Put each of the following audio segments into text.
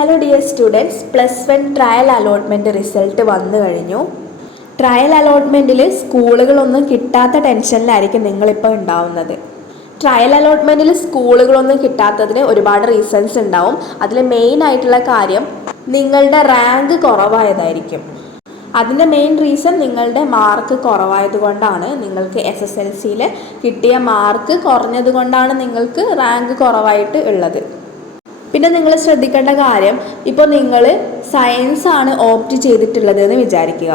Hello dear students, +1 trial allotment result വന്നു കഴിഞ്ഞു. Trial അലോട്ട്മെൻറ്റിൽ സ്കൂളുകളൊന്നും കിട്ടാത്ത ടെൻഷനിലായിരിക്കും നിങ്ങളിപ്പോൾ ഉണ്ടാവുന്നത്. ട്രയൽ അലോട്ട്മെൻറ്റിൽ സ്കൂളുകളൊന്നും കിട്ടാത്തതിന് ഒരുപാട് റീസൺസ് ഉണ്ടാവും. അതിൽ മെയിൻ ആയിട്ടുള്ള കാര്യം നിങ്ങളുടെ റാങ്ക് കുറവായതായിരിക്കും. അതിൻ്റെ മെയിൻ റീസൺ നിങ്ങളുടെ മാർക്ക് കുറവായത് കൊണ്ടാണ്. നിങ്ങൾക്ക് SSLCയിൽ കിട്ടിയ മാർക്ക് കുറഞ്ഞത് കൊണ്ടാണ് നിങ്ങൾക്ക് റാങ്ക് കുറവായിട്ട് ഉള്ളത്. പിന്നെ നിങ്ങൾ ശ്രദ്ധിക്കേണ്ട കാര്യം, ഇപ്പോൾ നിങ്ങൾ സയൻസ് ആണ് ഓപ്റ്റ് ചെയ്തിട്ടുള്ളത് എന്ന് വിചാരിക്കുക.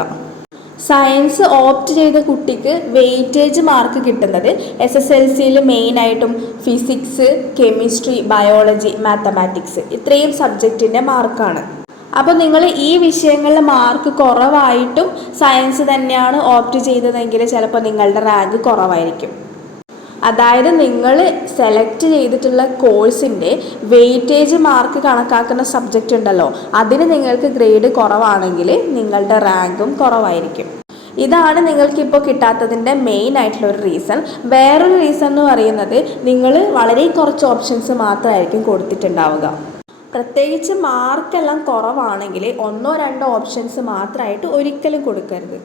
സയൻസ് ഓപ്റ്റ് ചെയ്ത കുട്ടിക്ക് വെയിറ്റേജ് മാർക്ക് കിട്ടുന്നത് SSLCയിൽ മെയിനായിട്ടും ഫിസിക്സ്, കെമിസ്ട്രി, ബയോളജി, മാത്തമാറ്റിക്സ് ഇത്രയും സബ്ജക്റ്റിൻ്റെ മാർക്കാണ്. അപ്പോൾ നിങ്ങൾ ഈ വിഷയങ്ങളിൽ മാർക്ക് കുറവായിട്ടും സയൻസ് തന്നെയാണ് ഓപ്റ്റ് ചെയ്തതെങ്കിൽ ചിലപ്പോൾ നിങ്ങളുടെ റാങ്ക് കുറവായിരിക്കും. അതായത് നിങ്ങൾ സെലക്ട് ചെയ്തിട്ടുള്ള കോഴ്സിൻ്റെ വെയിറ്റേജ് മാർക്ക് കണക്കാക്കുന്ന സബ്ജക്റ്റ് ഉണ്ടല്ലോ, അതിന് നിങ്ങൾക്ക് ഗ്രേഡ് കുറവാണെങ്കിൽ നിങ്ങളുടെ റാങ്കും കുറവായിരിക്കും. ഇതാണ് നിങ്ങൾക്കിപ്പോൾ കിട്ടാത്തതിൻ്റെ മെയിൻ ആയിട്ടുള്ളൊരു റീസൺ. വേറൊരു റീസൺ എന്ന് പറയുന്നത്, നിങ്ങൾ വളരെ കുറച്ച് ഓപ്ഷൻസ് മാത്രമായിരിക്കും കൊടുത്തിട്ടുണ്ടാവുക. പ്രത്യേകിച്ച് മാർക്കെല്ലാം കുറവാണെങ്കിൽ 1-2 ഓപ്ഷൻസ് മാത്രമായിട്ട് ഒരിക്കലും കൊടുക്കരുത്.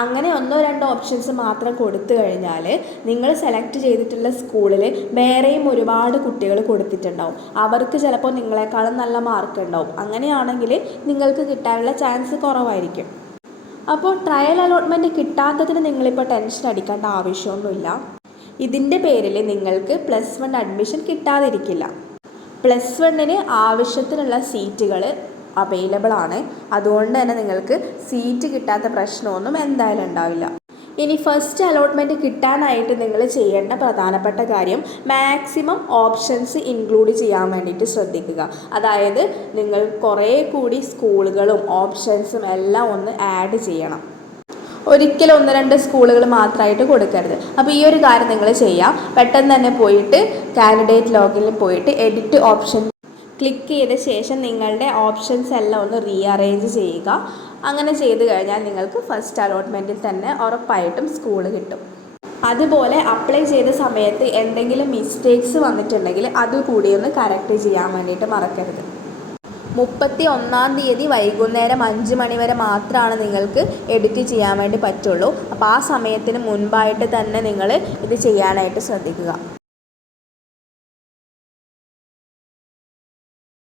അങ്ങനെ 1-2 ഓപ്ഷൻസ് മാത്രം കൊടുത്തു കഴിഞ്ഞാൽ നിങ്ങൾ സെലക്ട് ചെയ്തിട്ടുള്ള സ്കൂളിൽ വേറെയും ഒരുപാട് കുട്ടികൾ കൊടുത്തിട്ടുണ്ടാവും. അവർക്ക് ചിലപ്പോൾ നിങ്ങളെക്കാളും നല്ല മാർക്ക് ഉണ്ടാവും. അങ്ങനെയാണെങ്കിൽ നിങ്ങൾക്ക് കിട്ടാനുള്ള ചാൻസ് കുറവായിരിക്കും. അപ്പോൾ ട്രയൽ അലോട്ട്മെൻറ്റ് കിട്ടാത്തതിന് നിങ്ങളിപ്പോൾ ടെൻഷൻ അടിക്കേണ്ട ആവശ്യമൊന്നുമില്ല. ഇതിൻ്റെ പേരിൽ നിങ്ങൾക്ക് +1 അഡ്മിഷൻ കിട്ടാതിരിക്കില്ല. +1ന് ആവശ്യത്തിനുള്ള സീറ്റുകൾ അവൈലബിൾ ആണ്. അതുകൊണ്ട് തന്നെ നിങ്ങൾക്ക് സീറ്റ് കിട്ടാത്ത പ്രശ്നമൊന്നും എന്തായാലും ഉണ്ടാവില്ല. ഇനി ഫസ്റ്റ് അലോട്ട്മെൻറ്റ് കിട്ടാനായിട്ട് നിങ്ങൾ ചെയ്യേണ്ട പ്രധാനപ്പെട്ട കാര്യം, മാക്സിമം ഓപ്ഷൻസ് ഇൻക്ലൂഡ് ചെയ്യാൻ വേണ്ടിയിട്ട് ശ്രദ്ധിക്കുക. അതായത് നിങ്ങൾ കുറേ കൂടി സ്കൂളുകളും ഓപ്ഷൻസും എല്ലാം ഒന്ന് ആഡ് ചെയ്യണം. ഒരിക്കലും 1-2 സ്കൂളുകൾ മാത്രമായിട്ട് കൊടുക്കരുത്. അപ്പോൾ ഈ ഒരു കാര്യം നിങ്ങൾ ചെയ്യുക. പെട്ടെന്ന് തന്നെ പോയിട്ട് കാൻഡിഡേറ്റ് ലോഗിനിൽ പോയിട്ട് എഡിറ്റ് ഓപ്ഷൻ ക്ലിക്ക് ചെയ്ത ശേഷം നിങ്ങളുടെ ഓപ്ഷൻസ് എല്ലാം ഒന്ന് റീഅറേഞ്ച് ചെയ്യുക. അങ്ങനെ ചെയ്ത് കഴിഞ്ഞാൽ നിങ്ങൾക്ക് ഫസ്റ്റ് അലോട്ട്മെൻറ്റിൽ തന്നെ ഉറപ്പായിട്ടും സ്കൂൾ കിട്ടും. അതുപോലെ അപ്ലൈ ചെയ്ത സമയത്ത് എന്തെങ്കിലും മിസ്റ്റേക്സ് വന്നിട്ടുണ്ടെങ്കിൽ അതുകൂടി ഒന്ന് കറക്റ്റ് ചെയ്യാൻ വേണ്ടിയിട്ട് മറക്കരുത്. 31-ാം തീയതി വൈകുന്നേരം 5 മണി വരെ മാത്രമാണ് നിങ്ങൾക്ക് എഡിറ്റ് ചെയ്യാൻ വേണ്ടി പറ്റുള്ളൂ. അപ്പോൾ ആ സമയത്തിന് മുൻപായിട്ട് തന്നെ നിങ്ങൾ ഇത് ചെയ്യാനായിട്ട് ശ്രദ്ധിക്കുക.